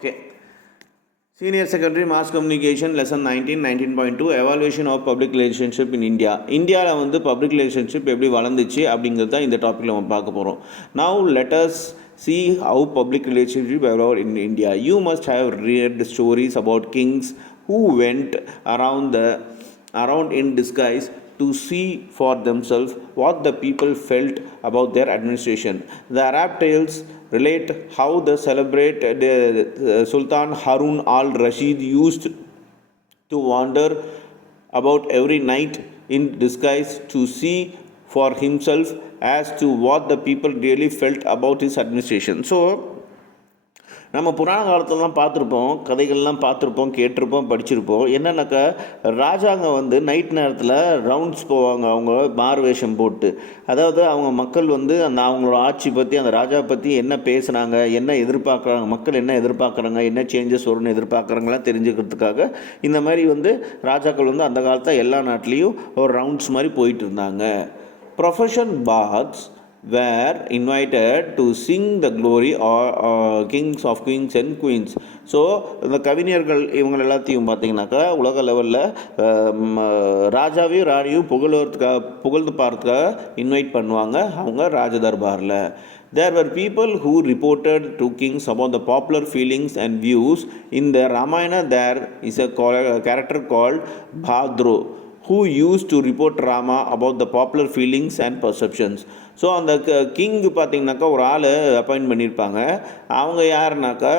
Okay. Senior Secondary Mass Communication Lesson 19.2 Evaluation of Public Relationship in India. இந்தியாவில் வந்து public relationship எப்படி வளர்ந்துச்சு அப்படிங்கிறது தான் இந்த டாப்பிக்கில் நம்ம பார்க்க போகிறோம். Now let us see how public relationship evolved in India. You must have read stories about kings who went around in disguise to see for themselves what the people felt about their administration. The Arab tales relate how the celebrated Sultan Harun al-Rashid used to wander about every night in disguise to see for himself as to what the people really felt about his administration. So நம்ம புராண காலத்துலலாம் பார்த்துருப்போம், கதைகள்லாம் பார்த்துருப்போம், கேட்டிருப்போம், படிச்சிருப்போம். என்னன்னாக்கா ராஜாங்க வந்து நைட் நேரத்தில் ரவுண்ட்ஸ் போவாங்க, அவங்க மாறு வேஷம் போட்டு. அதாவது அவங்க மக்கள் வந்து அவங்களோட ஆட்சி பற்றி, அந்த ராஜா பற்றி என்ன பேசுனாங்க, என்ன எதிர்பார்க்குறாங்க, மக்கள் என்ன எதிர்பார்க்குறாங்க, என்ன சேஞ்சஸ் வரும்னு எதிர்பார்க்குறாங்களாம் தெரிஞ்சுக்கிறதுக்காக இந்த மாதிரி வந்து ராஜாக்கள் வந்து அந்த காலத்தில் எல்லா நாட்டிலையும் ஒரு ரவுண்ட்ஸ் மாதிரி போயிட்டு இருந்தாங்க. Profession paths were invited to sing the glory or kings of kings and queens. So இந்த கவிஞர்கள் இவங்க எல்லாத்தையும் பார்த்தீங்கன்னாக்கா உலக லெவலில் ராஜாவையும் ராணியும் புகழ்ந்து பார்த்துக்காக இன்வைட் பண்ணுவாங்க அவங்க ராஜ தர்பாரில். There were people who reported to kings about the popular feelings and views. In the Ramayana there is a character called Bhadro who used to report Rama about the popular feelings and perceptions. So அந்த king பார்த்திங்கனாக்கா ஒரு ஆள் appoint பண்ணியிருப்பாங்க. அவங்க யாருனாக்கா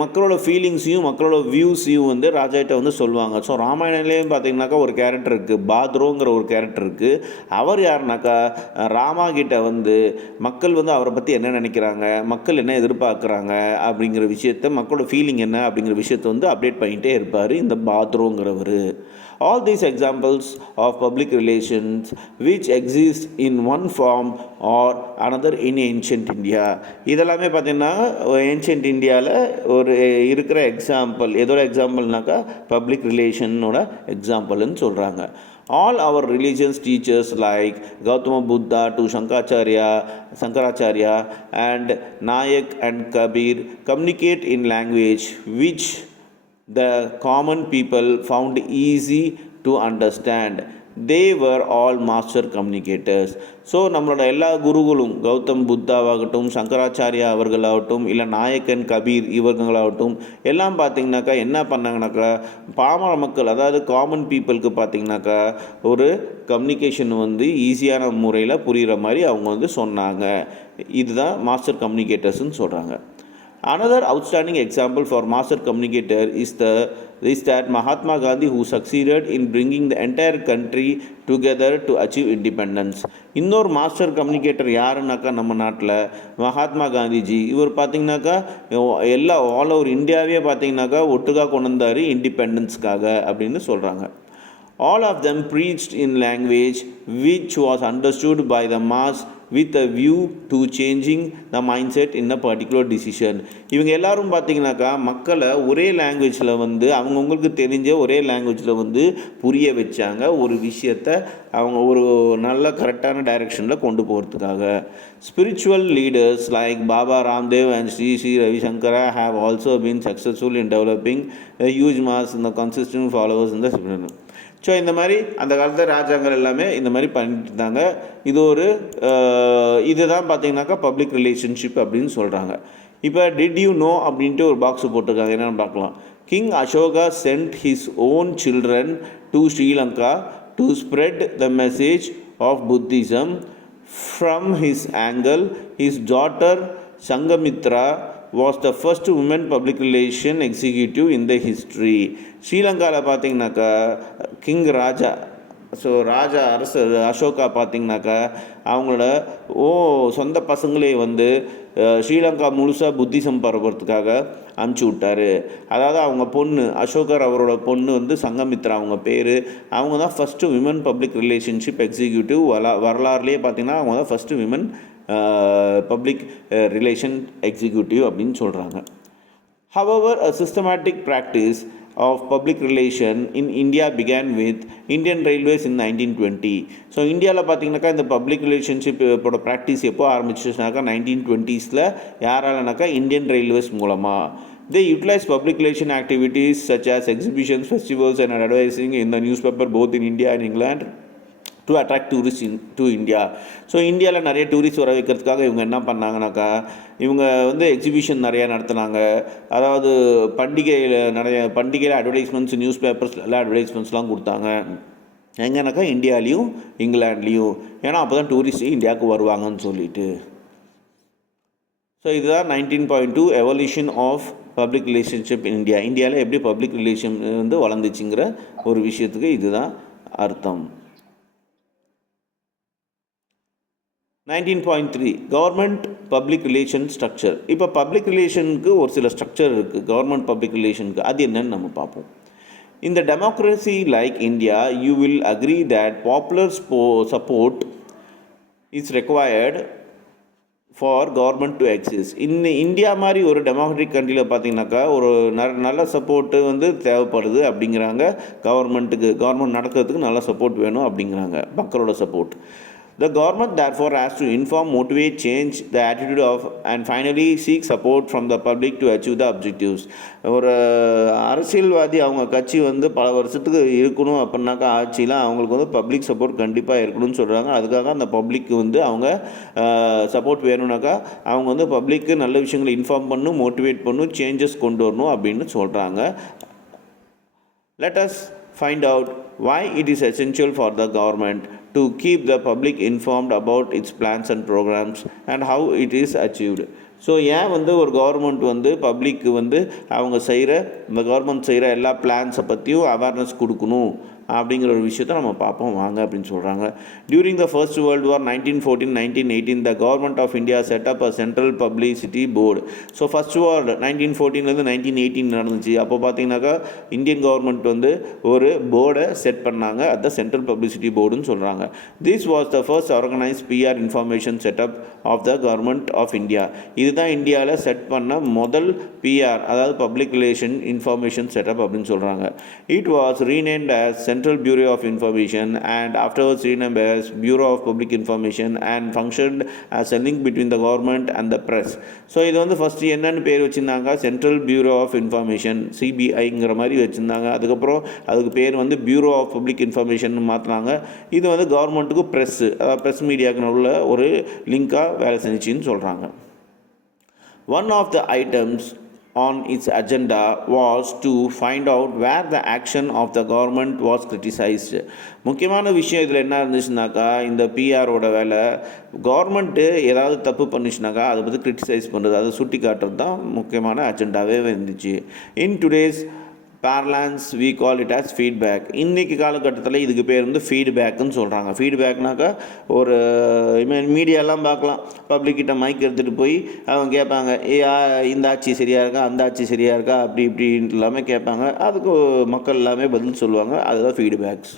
மக்களோட ஃபீலிங்ஸையும் மக்களோட வியூஸையும் வந்து ராஜாட்ட வந்து சொல்லுவாங்க. ஸோ ராமாயணத்துலேயும் பார்த்திங்கனாக்கா ஒரு கேரக்டர் இருக்குது, பாத்ரோங்கிற ஒரு கேரக்டர் இருக்குது. அவர் யாருனாக்கா ராமா கிட்ட வந்து மக்கள் வந்து அவரை பற்றி என்ன நினைக்கிறாங்க, மக்கள் என்ன எதிர்பார்க்குறாங்க அப்படிங்கிற விஷயத்த, மக்களோட ஃபீலிங் என்ன அப்படிங்கிற விஷயத்தை வந்து அப்டேட் பண்ணிகிட்டே இருப்பார் இந்த பாத்ரோங்கிறவர். All these examples of public relations which exist in one form or another in ancient India. இதெல்லாமே பார்த்தீங்கன்னா ஏன்ஷியன்ட் இந்தியாவில் ஒரு இருக்கிற எக்ஸாம்பிள். எதோட எக்ஸாம்பிள்னாக்கா பப்ளிக் ரிலேஷனோட எக்ஸாம்பிள்னு சொல்கிறாங்க. All our religions teachers like Gautama Buddha to Shankaracharya and Nayak and Kabir communicate in language which the common people found easy to understand. They were all master communicators. So நம்மளோட எல்லா குருகளும் கௌதம் புத்தாவாகட்டும், சங்கராச்சாரியா அவர்களாகட்டும், இல்லை நாயக்கன் கபீர் இவர்களாகட்டும் எல்லாம் பார்த்திங்கனாக்கா என்ன பண்ணாங்கனாக்கா பாமர மக்கள், அதாவது காமன் பீப்புளுக்கு பார்த்திங்கனாக்கா ஒரு கம்யூனிகேஷன் வந்து ஈஸியான முறையில் புரிகிற மாதிரி அவங்க வந்து சொன்னாங்க. இதுதான் மாஸ்டர் கம்யூனிகேட்டர்ஸ்ன்னு சொல்கிறாங்க. Another outstanding example for master communicator is that Mahatma Gandhi, who succeeded in bringing the entire country together to achieve independence. இன்னொரு மாஸ்டர் கம்யூனிகேட்டர் யாருன்னாக்கா நம்ம நாட்டில் மகாத்மா காந்திஜி. இவர் பார்த்திங்கனாக்கா எல்லா ஆல் ஓவர் இந்தியாவே பார்த்திங்கனாக்கா ஒட்டுக்காக கொண்டு வந்தார் இண்டிபெண்டன்ஸ்க்காக அப்படின்னு சொல்கிறாங்க. All of them preached in language which was understood by the mass with a view to changing the mindset in a particular decision. இவங்க எல்லாரும் பார்த்திங்கனாக்கா மக்களை ஒரே லாங்குவேஜில் வந்து அவங்கவுங்களுக்கு தெரிஞ்ச ஒரே லாங்குவேஜில் வந்து புரிய வச்சாங்க ஒரு விஷயத்தை அவங்க ஒரு நல்ல கரெக்டான டைரெக்ஷனில் கொண்டு போகிறதுக்காக. Spiritual leaders like Baba Ramdev and Sri Ravi Shankara have also been successful in developing a huge mass and the consistent followers in the spiritual. So இந்த மாதிரி அந்த காலத்தில் ராஜாங்கள் எல்லாமே இந்த மாதிரி பண்ணிட்டு இருந்தாங்க. இது தான் பார்த்தீங்கன்னாக்கா பப்ளிக் ரிலேஷன்ஷிப் அப்படின்னு சொல்கிறாங்க. இப்போ டிட் யூ நோ அப்படின்ட்டு ஒரு பாக்ஸ் போட்டிருக்காங்க, என்னென்னு பார்க்கலாம். King Ashoka sent his own children to Sri Lanka to spread the message of Buddhism. From his angle his daughter Sanghamitra was the first women public relation executive in the history. ஸ்ரீலங்காவில் பார்த்தீங்கன்னாக்கா king ராஜா, so ராஜா அரசர் அசோகா பார்த்திங்கனாக்கா அவங்களோட சொந்த பசங்களே வந்து ஸ்ரீலங்கா முழுசாக புத்திசம் பரப்புறதுக்காக அனுப்பிச்சி விட்டார். அதாவது அவங்க பொண்ணு அசோகர், அவரோட பொண்ணு வந்து சங்கமித்ரா அவங்க பேர். அவங்க தான் first women public relationship executive. வரலாறுலேயே பார்த்திங்கன்னா அவங்க தான் first women public relation executive அப்படின்னு சொல்கிறாங்க. However, a systematic practice of public relation in India began with Indian Railways in 1920. So இந்தியாவில் பார்த்திங்கனாக்கா இந்த பப்ளிக் ரிலேஷன்ஷிப்போட ப்ராக்டிஸ் எப்போ ஆரம்பிச்சிச்சுனாக்கா 1920s யாராலனாக்கா இந்தியன் ரயில்வேஸ் மூலமாக. They utilize public relation activities such as exhibitions, festivals, and advertising in the newspaper both in India and England to attract tourist to India. So இந்தியாவில் நிறைய tourist வர வைக்கிறதுக்காக இவங்க என்ன பண்ணாங்கனாக்கா, இவங்க வந்து எக்ஸிபிஷன் நிறையா நடத்துனாங்க. அதாவது பண்டிகையில் அட்வர்டைஸ்மெண்ட்ஸ், நியூஸ் பேப்பர்ஸ் எல்லாம் அட்வர்டைஸ்மெண்ட்ஸ்லாம் கொடுத்தாங்க. எங்கேனாக்கா இந்தியாவிலையும் இங்கிலாண்ட்லேயும். ஏன்னா அப்போ தான் டூரிஸ்ட் இந்தியாவுக்கு வருவாங்கன்னு சொல்லிட்டு. ஸோ இதுதான் 19.2 evolution of public relationship in India. இந்தியாவில் எப்படி பப்ளிக் ரிலேஷன் வந்து வளர்ந்துச்சுங்கிற ஒரு விஷயத்துக்கு இதுதான் அர்த்தம். 19.3 கவர்மெண்ட் பப்ளிக் ரிலேஷன் ஸ்ட்ரக்சர். இப்போ பப்ளிக் ரிலேஷனுக்கு ஒரு சில ஸ்ட்ரக்சர் இருக்குது. கவர்மெண்ட் பப்ளிக் ரிலேஷனுக்கு அது என்னன்னு நம்ம பார்ப்போம். In the democracy like India, you will agree that popular support is required for government to exist. India மாதிரி ஒரு டெமோக்ராட்டிக் கண்ட்ரியில் பார்த்தீங்கன்னாக்கா ஒரு நல்ல சப்போர்ட்டு வந்து தேவைப்படுது அப்படிங்கிறாங்க. கவர்மெண்ட் நடக்கிறதுக்கு நல்ல சப்போர்ட் வேணும் அப்படிங்கிறாங்க, மக்களோட support. The government therefore has to inform, motivate, change the attitude of and finally seek support from the public to achieve the objectives. ஒரு அரசியல்வாதி அவங்க கட்சி வந்து பல வருஷத்துக்கு இருக்கணும் அப்படின்னாக்கா ஆட்சியில் அவங்களுக்கு வந்து பப்ளிக் சப்போர்ட் கண்டிப்பாக இருக்கணும்னு சொல்கிறாங்க. அதுக்காக அந்த பப்ளிக்கு வந்து அவங்க சப்போர்ட் வேணும்னாக்கா அவங்க வந்து பப்ளிக்கு நல்ல விஷயங்களை இன்ஃபார்ம் பண்ணணும், மோட்டிவேட் பண்ணணும், சேஞ்சஸ் கொண்டு வரணும் அப்படின்னு சொல்கிறாங்க. Let us find out why it is essential for the government to keep the public informed about its plans and programs and how it is achieved. So ஏன் வந்து ஒரு கவர்மெண்ட் வந்து பப்ளிக்கு வந்து இந்த கவர்மெண்ட் செய்கிற எல்லா பிளான்ஸை பற்றியும் அவேர்னஸ் கொடுக்கணும் அப்படிங்கிற ஒரு விஷயத்தை நம்ம பார்ப்போம் வாங்க அப்படின்னு சொல்கிறாங்க. During the first world war 1914-1918 the government of India set up a central publicity board. So first war 1914 1918 நடந்துச்சு. அப்போ பார்த்தீங்கன்னாக்கா இந்தியன் கவர்மெண்ட் வந்து ஒரு போர்டை செட் பண்ணாங்க. அதுதான் சென்ட்ரல் பப்ளிசிட்டி போர்டுன்னு சொல்கிறாங்க. This was the first organise PR information setup of the government of India. இதுதான் இந்தியாவில் செட் பண்ண முதல் பிஆர், அதாவது பப்ளிக் ரிலேஷன் இன்ஃபர்மேஷன் செட்டப் அப்படின்னு சொல்கிறாங்க. It was renamed as Central Bureau of Information and afterwards renamed as Bureau of Public Information and functioned as a link between the government and the press. So இது வந்து first என்னென்னு பேர் வச்சுருந்தாங்க, central bureau of information, சிபிஐங்கிற மாதிரி வச்சுருந்தாங்க. அதுக்கப்புறம் அதுக்கு பேர் வந்து பியூரோ ஆஃப் பப்ளிக் இன்ஃபர்மேஷன் மாற்றினாங்க. இது வந்து கவர்மெண்ட்டுக்கு ப்ரெஸ் மீடியாவுக்கு உள்ள ஒரு லிங்காக வேலை செஞ்சுச்சின்னு சொல்கிறாங்க. One of the items on its agenda was to find out where the action of the government was criticized. முக்கியமான விஷயம் இதில் என்ன இருந்துச்சுனாக்கா, இந்த பிஆரோட வேலை கவர்மெண்ட்டு ஏதாவது தப்பு பண்ணிச்சுனாக்கா அதை பற்றி கிரிட்டிசைஸ் பண்ணுறது, அதை சுட்டி காட்டுறது தான் முக்கியமான அஜெண்டாவே இருந்துச்சு. In today's parlance we call it as feedback. இன்றைக்கி காலகட்டத்தில் இதுக்கு பேர் வந்து ஃபீட்பேக்குன்னு சொல்கிறாங்க. ஃபீட்பேக்னாக்கா ஒரு மீடியாலாம் பார்க்கலாம், பப்ளிக்கிட்ட மைக் எடுத்துகிட்டு போய் அவங்க கேட்பாங்க, இந்த ஆட்சி சரியாக இருக்கா, அந்த ஆட்சி சரியாக இருக்கா, அப்படி இப்படின்ட்டு எல்லாமே கேட்பாங்க. அதுக்கு மக்கள் எல்லாமே பதில் சொல்லுவாங்க. அதுதான் feedbacks.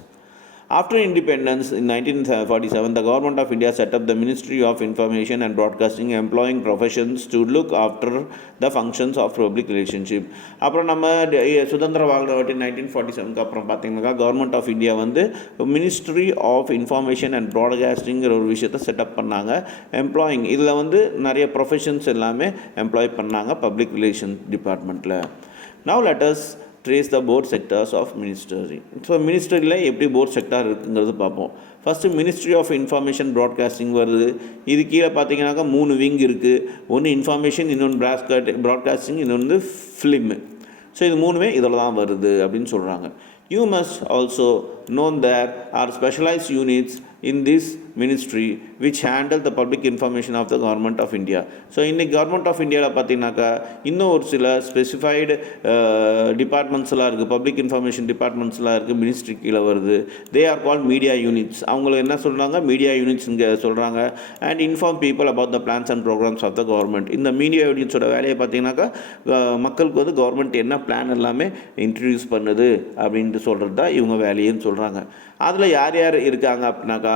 After independence in 1947, the government of India set up the Ministry of Information and Broadcasting, employing professions to look after the functions of public relationship. அப்புறம் நம்ம சுதந்திரம் வாங்கின வாட்டி 1947க்கு அப்புறம் பார்த்தீங்கன்னாக்கா கவர்மெண்ட் ஆஃப் இந்தியா வந்து மினிஸ்ட்ரி ஆஃப் இன்ஃபர்மேஷன் அண்ட் ப்ராட்காஸ்டிங்கிற ஒரு விஷயத்தை செட்டப் பண்ணாங்க. எம்ப்ளாயிங் இதில் வந்து நிறைய ப்ரொஃபஷன்ஸ் எல்லாமே எம்ப்ளாய் பண்ணாங்க பப்ளிக் ரிலேஷன் டிபார்ட்மெண்ட்டில். Now let us trace the board sectors of ministry. So மினிஸ்ட்ரியில் எப்படி போர்ட் செக்டார் இருக்குங்கிறது பார்ப்போம். First ministry of information broadcasting வருது. இது கீழே பார்த்தீங்கன்னாக்கா 3 விங் இருக்குது. ஒன்று இன்ஃபர்மேஷன், இன்னொன்று ப்ராட்காஸ்டிங், இன்னொன்று ஃபிலிம். ஸோ இது 3மே இதில் தான் வருது அப்படின்னு சொல்கிறாங்க. You must also know there are specialized units in this ministry which handle the public information of the government of India. So இன்றைக்கி கவர்மெண்ட் ஆஃப் இந்தியாவில் பார்த்தீங்கன்னாக்கா இன்னும் ஒரு சில ஸ்பெசிஃபைடு டிபார்ட்மெண்ட்ஸ்லாம் இருக்குது, பப்ளிக் இன்ஃபர்மேஷன் டிபார்ட்மெண்ட்ஸ்லாம் இருக்குது, மினிஸ்ட்ரி கீழே வருது. They are called media units. அவங்கள என்ன சொல்கிறாங்க, மீடியா யூனிட்ஸ் இங்கே சொல்கிறாங்க. And inform people about the plans and programmes of the government. இந்த மீடியா யூனிட்ஸோட வேலையை பார்த்தீங்கன்னாக்கா மக்களுக்கு வந்து கவர்மெண்ட் என்ன பிளான் எல்லாமே இன்ட்ரடியூஸ் பண்ணுது அப்படின்ட்டு சொல்கிறது தான் இவங்க வேலைன்னு சொல்கிறாங்க. அதில் யார் யார் இருக்காங்க அப்படின்னாக்கா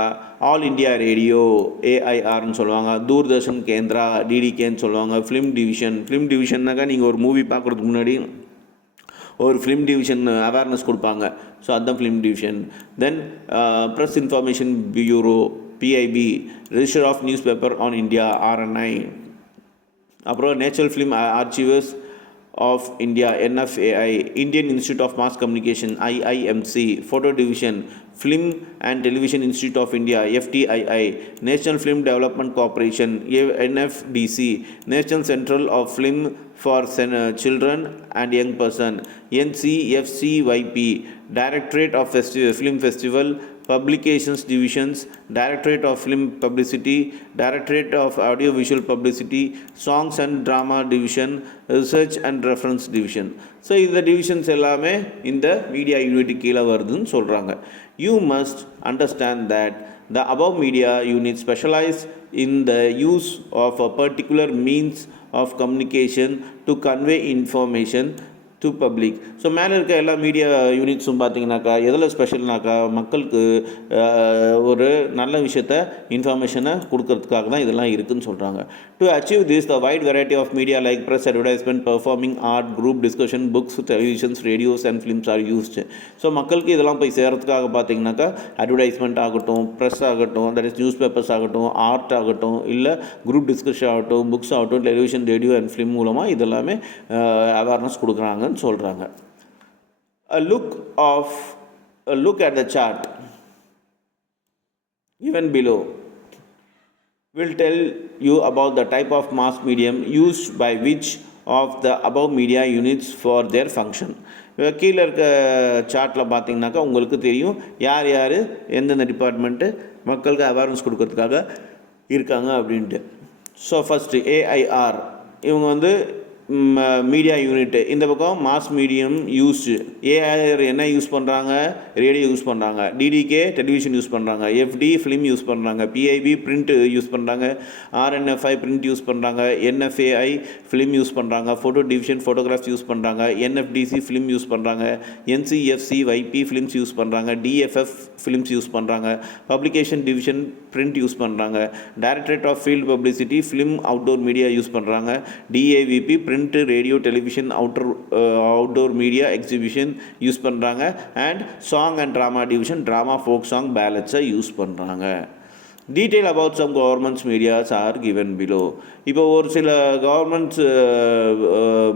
ஆல் இண்டியா ரேடியோ, ஏஐஆர்னு சொல்லுவாங்க, தூர்தர்ஷன் கேந்திரா, டிடிகேன்னு சொல்லுவாங்க, ஃபிலிம் டிவிஷன்னாக்கா நீங்கள் ஒரு மூவி பார்க்குறதுக்கு முன்னாடி ஒரு ஃபிலிம் டிவிஷன் அவேர்னஸ் கொடுப்பாங்க. ஸோ அதுதான் film division. Then press information bureau, PIB, register of newspaper on India, RNI. அப்புறம் natural film archives of India NFAI, Indian Institute of Mass Communication IIMC, Photo Division, Film and Television Institute of India FTII, National Film Development Corporation NFDC, National Central of Film for Children and Young Person NCFCYP, Directorate of Film Festival Publications Divisions, Directorate of Film Publicity, Directorate of Audiovisual Publicity, Songs and Drama Division, Research and Reference Division. So இந்த divisions எல்லாமே இந்த media unit கீழே வருதுன்னு சொல்கிறாங்க. You must understand that the above media unit specialize in the use of a particular means of communication to convey information to public. So மேலே இருக்க எல்லா media யூனிட்ஸும் பார்த்தீங்கன்னாக்கா எதில் ஸ்பெஷல்னாக்கா மக்களுக்கு ஒரு நல்ல விஷயத்த இன்ஃபர்மேஷனை கொடுக்கறதுக்காக தான் இதெல்லாம் இருக்குதுன்னு சொல்கிறாங்க. To achieve this the wide variety of media like press, advertisement, performing art, group discussion, books, televisions, radios and films are used. So மக்களுக்கு இதெல்லாம் போய் சேர்கிறதுக்காக பார்த்தீங்கன்னாக்கா அட்வர்டைஸ்மெண்ட் ஆகட்டும், ப்ரெஸ் ஆகட்டும், தட் இஸ் நியூஸ் பேப்பர்ஸ் ஆகட்டும், ஆர்ட் ஆகட்டும், இல்லை குரூப் டிஸ்கஷன் ஆகட்டும், புக்ஸ் ஆகட்டும், டெலிவிஷன், ரேடியோ அண்ட் ஃபிலிம் மூலமாக இதெல்லாமே அவேர்னஸ் கொடுக்குறாங்க சொல்கிறாங்க. A look at the chart given below will tell you about the type of mass medium used by which of the above media units for their function. கீழே இருக்க சார்ட்டில் பார்த்தீங்கன்னாக்கா உங்களுக்கு தெரியும் யார் யார் எந்தெந்த டிபார்ட்மெண்ட்டு மக்களுக்கு அவேர்னஸ் கொடுக்கறதுக்காக இருக்காங்க அப்படின்ட்டு. ஸோ ஃபஸ்ட்டு ஏஐஆர், இவங்க வந்து மீடியா யூனிட்டு. இந்த பக்கம் மாஸ் மீடியம் யூஸ்டு. ஏஆர் என்ன யூஸ் பண்ணுறாங்க? ரேடியோ யூஸ் பண்ணுறாங்க. டிடிகே டெலிவிஷன் யூஸ் பண்ணுறாங்க. எஃப்டி ஃபிலிம் யூஸ் பண்ணுறாங்க. பிஐபி பிரிண்ட் யூஸ் பண்ணுறாங்க. ஆர்என்எஃப்ஐ பிரிண்ட் யூஸ் பண்ணுறாங்க. என்எஃப்ஏஐ ஃபிலிம் யூஸ் பண்ணுறாங்க. ஃபோட்டோ டிவிஷன் ஃபோட்டோகிராஃப்ஸ் யூஸ் பண்ணுறாங்க. என்எஃப்டிசி ஃபிலிம் யூஸ் பண்ணுறாங்க. என்சிஎஃப்சி வைபி ஃபிலிம்ஸ் யூஸ் பண்ணுறாங்க. டிஎஃப்எஃப் ஃபிலிம்ஸ் யூஸ் பண்ணுறாங்க. பப்ளிகேஷன் டிவிஷன் பிரிண்ட் யூஸ் பண்ணுறாங்க. Directorate of field publicity film outdoor media use பண்ணுறாங்க. DAVP print, radio, television, outdoor media exhibition use பண்ணுறாங்க. And song and drama division drama, folk song, பேலட்ஸை use பண்ணுறாங்க. Detail about some governments medias are given below. இப்போ ஒரு சில governments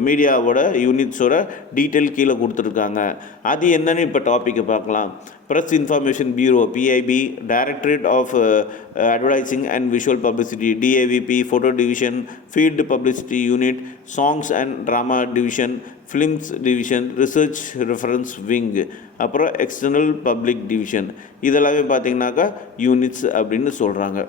மீடியாவோட யூனிட்ஸோட detail கீழே கொடுத்துருக்காங்க. அது என்னன்னு இப்போ டாப்பிக்கை பார்க்கலாம். Press information bureau PIB, directorate of advertising and visual publicity DAVP, photo division, field publicity unit, songs and drama division, films division, research reference wing, அப்புறம் எக்ஸ்டர்னல் பப்ளிக் டிவிஷன். இதெல்லாமே பார்த்திங்கனாக்கா யூனிட்ஸ் அப்படின்னு சொல்கிறாங்க.